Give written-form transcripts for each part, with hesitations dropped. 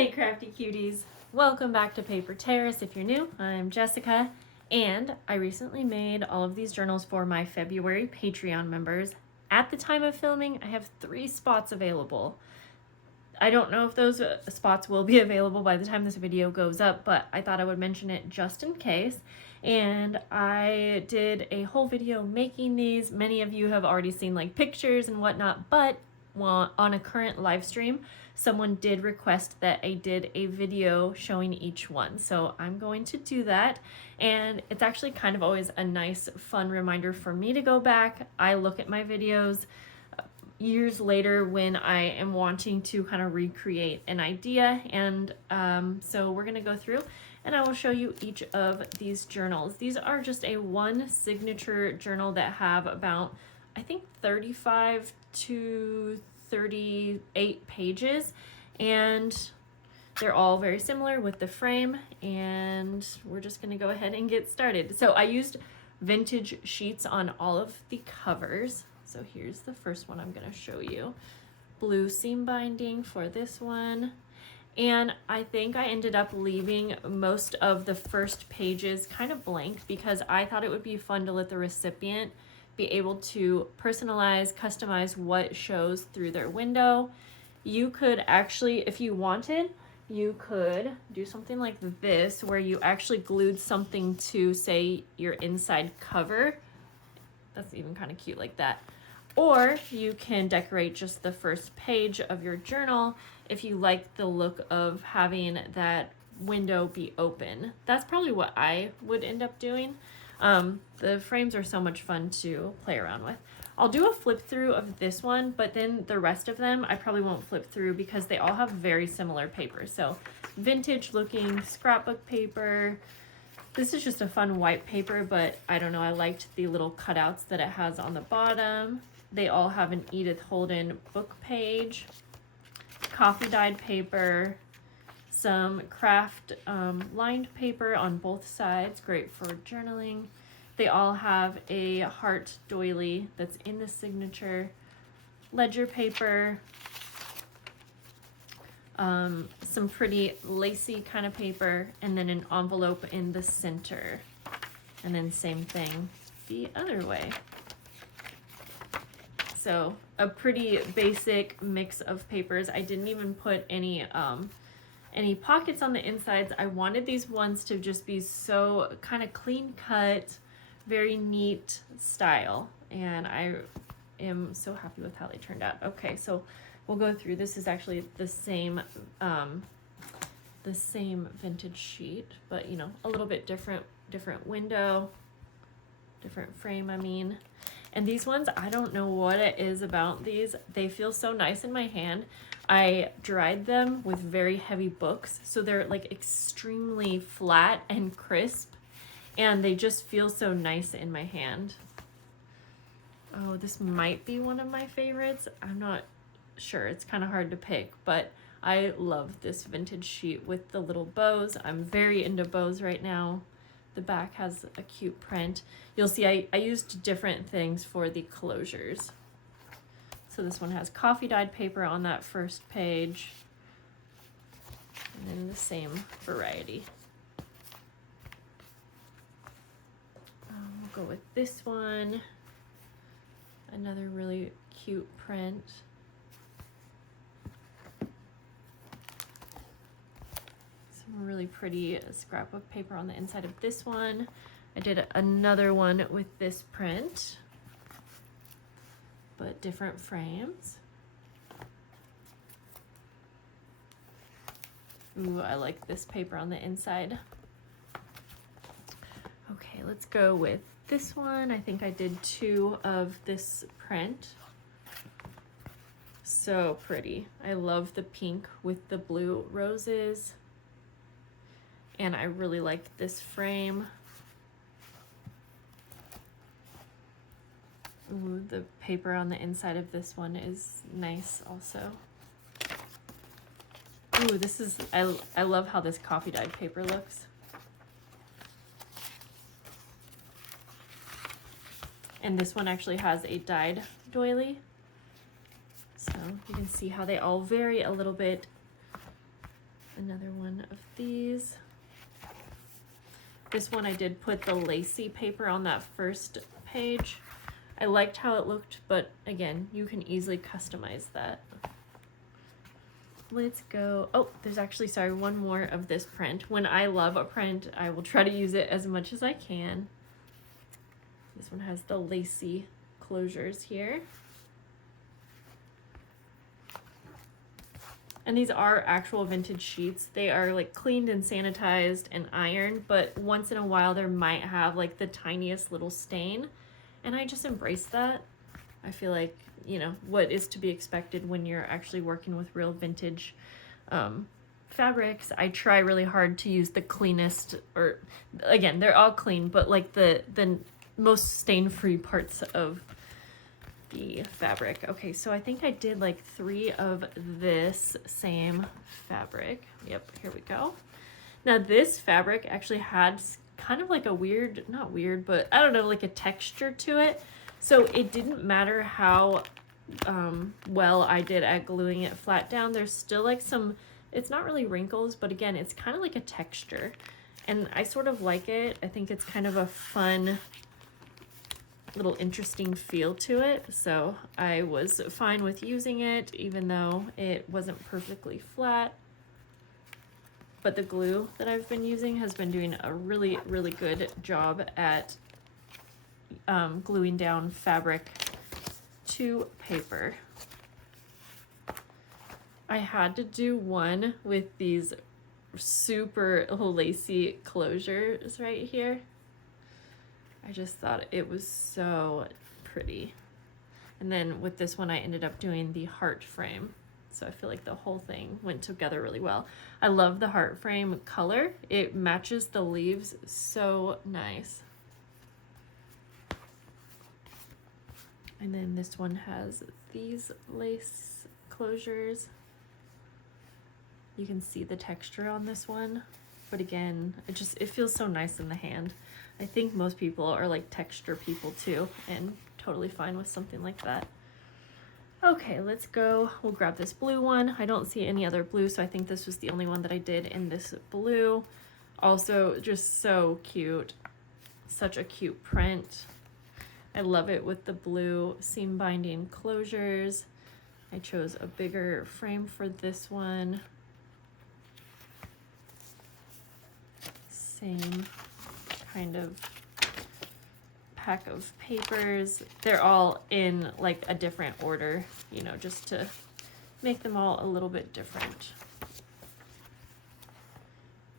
Hey crafty cuties, welcome back to Paper Terrace. If you're new, I'm Jessica, and I recently made all of these journals for my February Patreon members. At the time of filming, I have 3 spots available. I don't know if those spots will be available by the time this video goes up, but I thought I would mention it just in case. And I did a whole video making these. Many of you have already seen like pictures and whatnot, but on a current live stream, someone did request that I did a video showing each one. So I'm going to do that. And it's actually kind of always a nice, fun reminder for me to go back. I look at my videos years later when I am wanting to kind of recreate an idea. And so we're gonna go through and I will show you each of these journals. These are just a one signature journal that have about, I think, 35 to 38 pages, and they're all very similar with the frame, and we're just going to go ahead and get started. So I used vintage sheets on all of the covers. So here's the first one I'm going to show you. Blue seam binding for this one. And I think I ended up leaving most of the first pages kind of blank because I thought it would be fun to let the recipient be able to personalize, customize what shows through their window. You could actually, if you wanted, you could do something like this where you actually glued something to, say, your inside cover. That's even kind of cute like that. Or you can decorate just the first page of your journal if you like the look of having that window be open. That's probably what I would end up doing. The frames are so much fun to play around with. I'll do a flip through of this one, but then the rest of them I probably won't flip through because they all have very similar paper. So vintage looking scrapbook paper. This is just a fun white paper, but I don't know, I liked the little cutouts that it has on the bottom. They all have an Edith Holden book page, coffee dyed paper, some craft lined paper on both sides, great for journaling. They all have a heart doily that's in the signature, ledger paper, some pretty lacy kind of paper, and then an envelope in the center. And then same thing the other way. So a pretty basic mix of papers. I didn't even put any pockets on the insides. I wanted these ones to just be so kind of clean cut, very neat style, and I am so happy with how they turned out. Okay, so we'll go through. This is actually the same vintage sheet, but you know, a little bit different window, different frame, I mean. And these ones, I don't know what it is about these. They feel so nice in my hand. I dried them with very heavy books, so they're like extremely flat and crisp, and they just feel so nice in my hand. Oh, this might be one of my favorites. I'm not sure. It's kind of hard to pick, but I love this vintage sheet with the little bows. I'm very into bows right now. The back has a cute print. You'll see I used different things for the closures. So this one has coffee dyed paper on that first page, and then the same variety. We'll go with this one. Another really cute print. Some really pretty scrapbook paper on the inside of this one. I did another one with this print, but different frames. Ooh, I like this paper on the inside. Okay, let's go with this one. I think I did 2 of this print. So pretty. I love the pink with the blue roses. And I really like this frame. Ooh, the paper on the inside of this one is nice also. Ooh, this is, I love how this coffee dyed paper looks. And this one actually has a dyed doily. So you can see how they all vary a little bit. Another one of these. This one I did put the lacy paper on that first page. I liked how it looked, but again, you can easily customize that. Let's go. Oh, there's actually, sorry, one more of this print. When I love a print, I will try to use it as much as I can. This one has the lacy closures here. And these are actual vintage sheets. They are like cleaned and sanitized and ironed, but once in a while there might have like the tiniest little stain. And I just embrace that. I feel like, you know, what is to be expected when you're actually working with real vintage fabrics. I try really hard to use the cleanest, or again, they're all clean, but like the most stain-free parts of the fabric. Okay, so I think I did like 3 of this same fabric. Yep, here we go. Now this fabric actually had kind of like a weird, not weird, but I don't know, like a texture to it. So it didn't matter how well I did at gluing it flat down. There's still like some, it's not really wrinkles, but again, it's kind of like a texture. And I sort of like it. I think it's kind of a fun, little interesting feel to it. So I was fine with using it, even though it wasn't perfectly flat. But the glue that I've been using has been doing a really, really good job at gluing down fabric to paper. I had to do one with these super lacy closures right here. I just thought it was so pretty. And then with this one, I ended up doing the heart frame. So I feel like the whole thing went together really well. I love the heart frame color. It matches the leaves so nice. And then this one has these lace closures. You can see the texture on this one, but again, it feels so nice in the hand. I think most people are like texture people too, and totally fine with something like that. Okay, let's go. We'll grab this blue one. I don't see any other blue, so I think this was the only one that I did in this blue. Also, just so cute. Such a cute print. I love it with the blue seam binding closures. I chose a bigger frame for this one. Same kind of pack of papers. They're all in like a different order, you know, just to make them all a little bit different.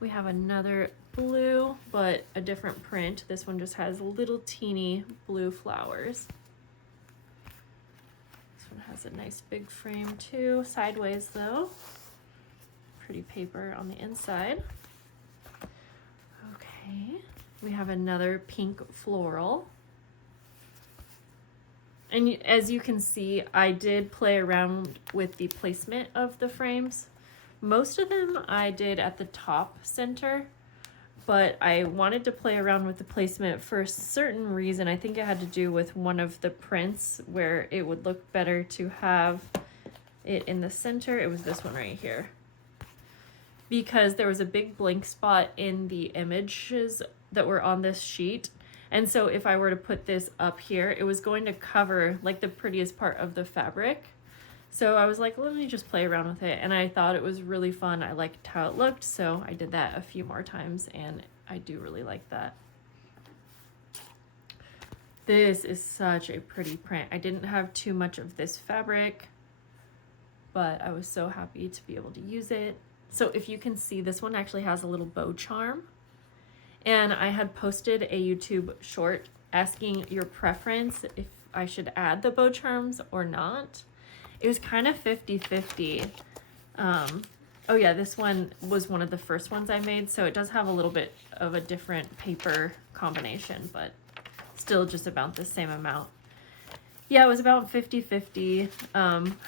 We have another blue, but a different print. This one just has little teeny blue flowers. This one has a nice big frame too, sideways though. Pretty paper on the inside. Okay, we have another pink floral. And as you can see, I did play around with the placement of the frames. Most of them I did at the top center, but I wanted to play around with the placement for a certain reason. I think it had to do with one of the prints where it would look better to have it in the center. It was this one right here. Because there was a big blank spot in the images that were on this sheet. And so if I were to put this up here, it was going to cover like the prettiest part of the fabric. So I was like, let me just play around with it. And I thought it was really fun. I liked how it looked. So I did that a few more times and I do really like that. This is such a pretty print. I didn't have too much of this fabric, but I was so happy to be able to use it. So if you can see, this one actually has a little bow charm. And I had posted a YouTube short asking your preference if I should add the bow charms or not. It was kind of 50-50. Oh yeah, this one was one of the first ones I made, so it does have a little bit of a different paper combination, but still just about the same amount. Yeah, it was about 50-50.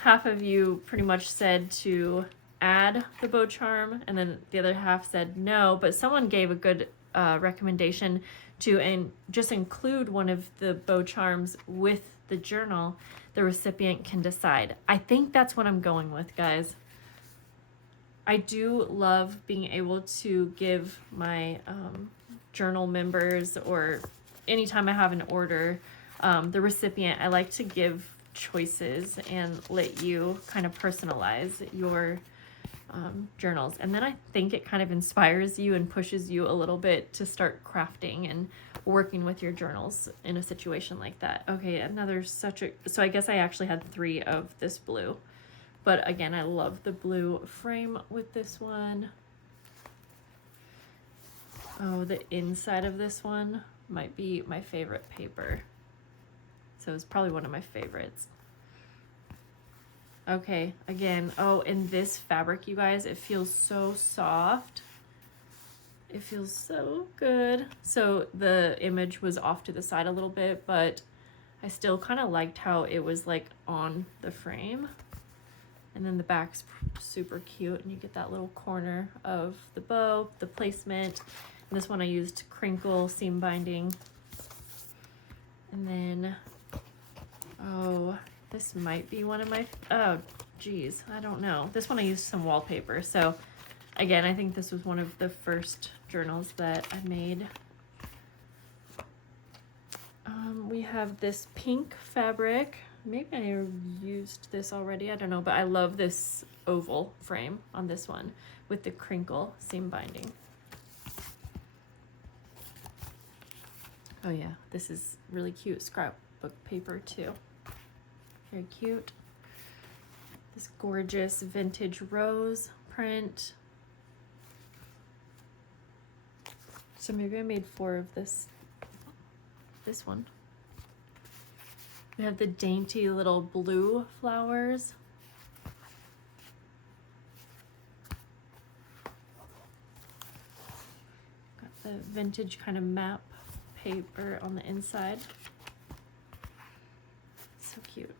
Half of you pretty much said to add the bow charm, and then the other half said no, but someone gave a good recommendation to just include one of the bow charms with the journal. The recipient can decide. I think that's what I'm going with, guys. I do love being able to give my journal members, or anytime I have an order, the recipient, I like to give choices and let you kind of personalize your journals. And then I think it kind of inspires you and pushes you a little bit to start crafting and working with your journals in a situation like that. Okay, another so I guess I actually had 3 of this blue. But again, I love the blue frame with this one. Oh, the inside of this one might be my favorite paper. So it's probably one of my favorites. Okay, again, oh, and this fabric, you guys, it feels so soft. It feels so good. So the image was off to the side a little bit, but I still kind of liked how it was like on the frame. And then the back's super cute, and you get that little corner of the bow, the placement. And this one I used crinkle seam binding. And then, oh, this might be one of my, oh, geez, I don't know. This one I used some wallpaper. So again, I think this was one of the first journals that I made. We have this pink fabric. Maybe I used this already, I don't know, but I love this oval frame on this one with the crinkle seam binding. Oh yeah, this is really cute scrapbook paper too. Very cute. This gorgeous vintage rose print. So maybe I made 4 of this one. We have the dainty little blue flowers. Got the vintage kind of map paper on the inside. So cute.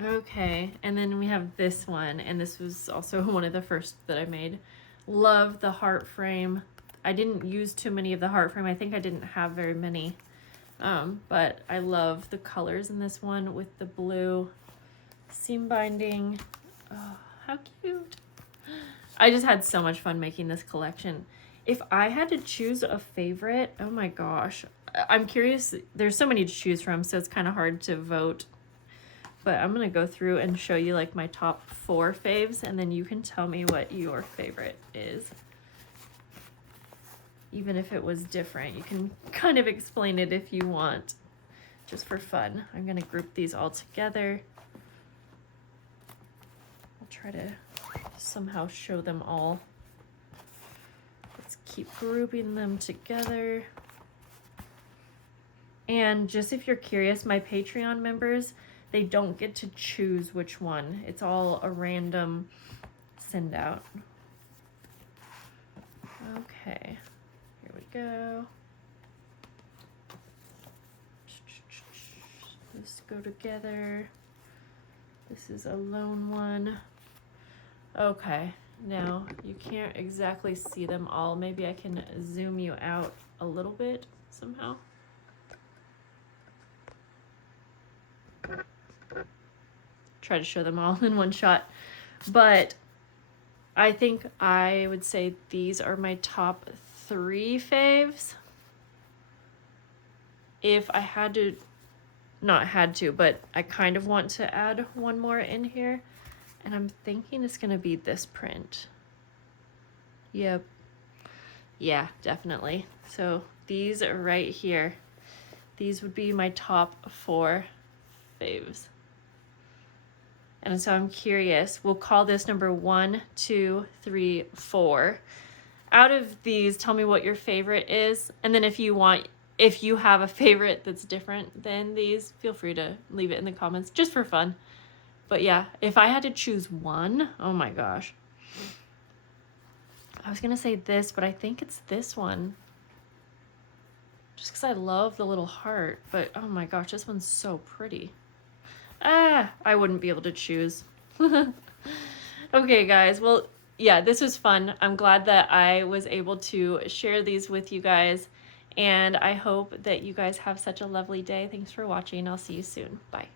Okay, and then we have this one, and this was also one of the first that I made. Love the heart frame. I didn't use too many of the heart frame. I think I didn't have very many. But I love the colors in this one with the blue seam binding. Oh, how cute. I just had so much fun making this collection. If I had to choose a favorite, oh my gosh, I'm curious. There's so many to choose from, so it's kind of hard to vote. But I'm going to go through and show you like my top 4 faves, and then you can tell me what your favorite is. Even if it was different, you can kind of explain it if you want, just for fun. I'm going to group these all together. I'll try to somehow show them all. Let's keep grouping them together. And just if you're curious, my Patreon members, they don't get to choose which one. It's all a random send out. Okay. Go. Let's go together. This is a lone one. Okay, now you can't exactly see them all. Maybe I can zoom you out a little bit somehow. Try to show them all in one shot. But I think I would say these are my top 3 faves. If I had to, not had to, but I kind of want to add one more in here, and I'm thinking it's gonna be this print. Yep. Yeah, definitely. So these are right here. These would be my top 4 faves. And so I'm curious, we'll call this number 1, 2, 3, 4. Out of these, tell me what your favorite is. And then if you have a favorite that's different than these, feel free to leave it in the comments just for fun. But yeah, if I had to choose one, oh my gosh. I was going to say this, but I think it's this one. Just because I love the little heart. But oh my gosh, this one's so pretty. I wouldn't be able to choose. Okay, guys. Well, yeah, this was fun. I'm glad that I was able to share these with you guys. And I hope that you guys have such a lovely day. Thanks for watching. I'll see you soon. Bye.